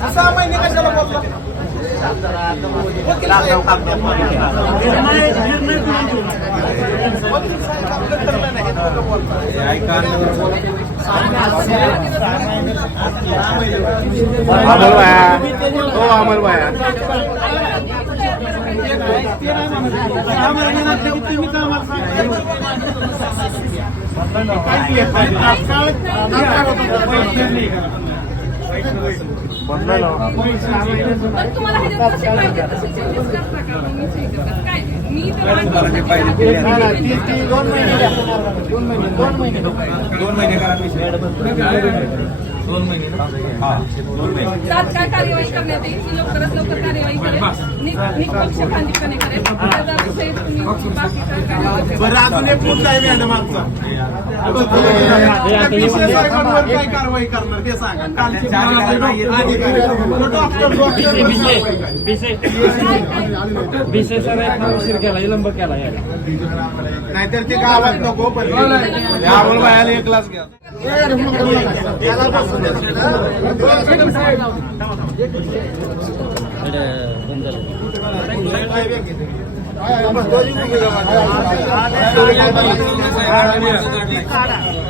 सहा महिने कशाला बोलला? ठरलं नाही, हे. अमोल भाया हो अमोल भाया पण तुम्हाला ह्याच्यात कसे पाहिजे तसे changes करता का? मग मी हे करतात. काय. मी तर मानते. तात्काळ कार्यवाही करण्यात येईल की लवकरात लवकर कार्यवाही करेल? नि- निष्पक्षपातीपणे करेल? त्याचा विषय तुम्ही बाकीचा काय बरं अजून एक मुद्दा आहे मॅडम आमचा त्या पिशव्या साहेबांवर काय कारवाई करणार ते सांगा. कालची अधिकारी. डॉक्टर डॉक्टर विशेष उशीर केला विलंब केला याला. नाहीतर ते गावात नको पण भायाला एक ग्लास घ्या. लिंबू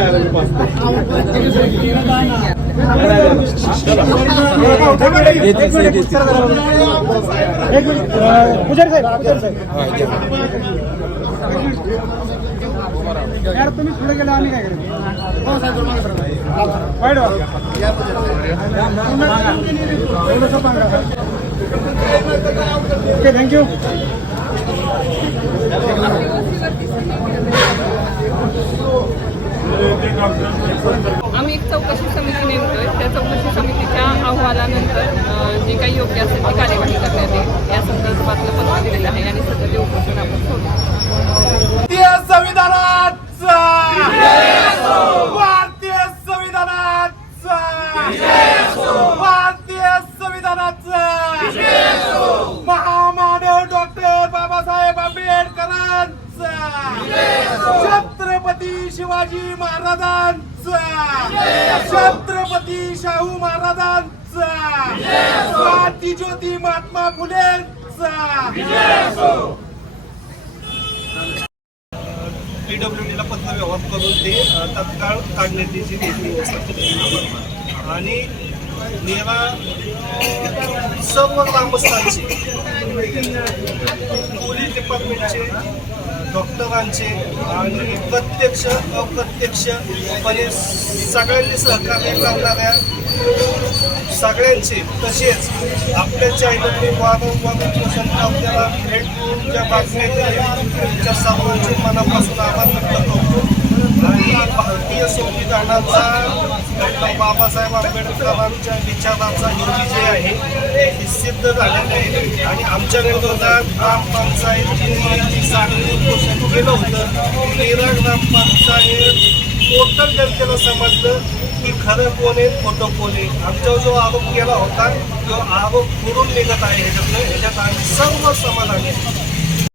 यार तुम्ही पुढे गेला आम्ही काय करतो ओके थँक्यू आम्ही एक चौकशी समिती नेमतोय. त्या चौकशी समितीच्या अहवालानंतर जे काही योग्य असेल ती कार्यवाही करण्यात येईल. या संदर्भातलं पत्र दिलेलं आहे आणि सध्या ते उपोषण आपण सोडू. भारतीय संविधानात भारतीय संविधानात भारतीय संविधानाचा महामानव डॉक्टर बाबासाहेब आंबेडकरांचा. छत्रपती शिवाजी महाराजांचा. छत्रपती शाहू महाराजांचा. स्वाती ज्योती महात्मा फुलेंचा. पीडब्ल्यूडीला पत्रव्यवहार करून ते तत्काळ काढण्यात यायची व्यवस्था केली आणि नेरा सर्व ग्रामस्थांचे पोलीस डिपार्टमेंटचे डॉक्टरांचे आणि प्रत्यक्ष अप्रत्यक्षपणे म्हणजे सगळ्यांनी सहकार्य करणाऱ्या सगळ्यांचे तसेच आपल्या चॅनलने वारंवार पोषण आपल्याला भेट देऊन ज्या बातम्या दिल्या त्यांच्या सर्वांचे मनापासून आभार व्यक्त करतो. आणि भारतीय संविधानाचा डॉक्टर बाबासाहेब आंबेडकरांच्या विचाराचा हिंदी जे आहे ही सिद्ध झालेलं आहे. आणि आमच्या विरोधात ग्रामपंचायतीने जी सागरी केलं होतं तेरा ग्रामपंचायत टोटल जनतेला समजलं की खरं कोण आहे खोटं कोण आहे आमच्यावर जो आरोप केला होता तो आरोप करून निघत आहे ह्याच्यातनं ह्याच्यात आम्ही सर्व समाधानी आहे.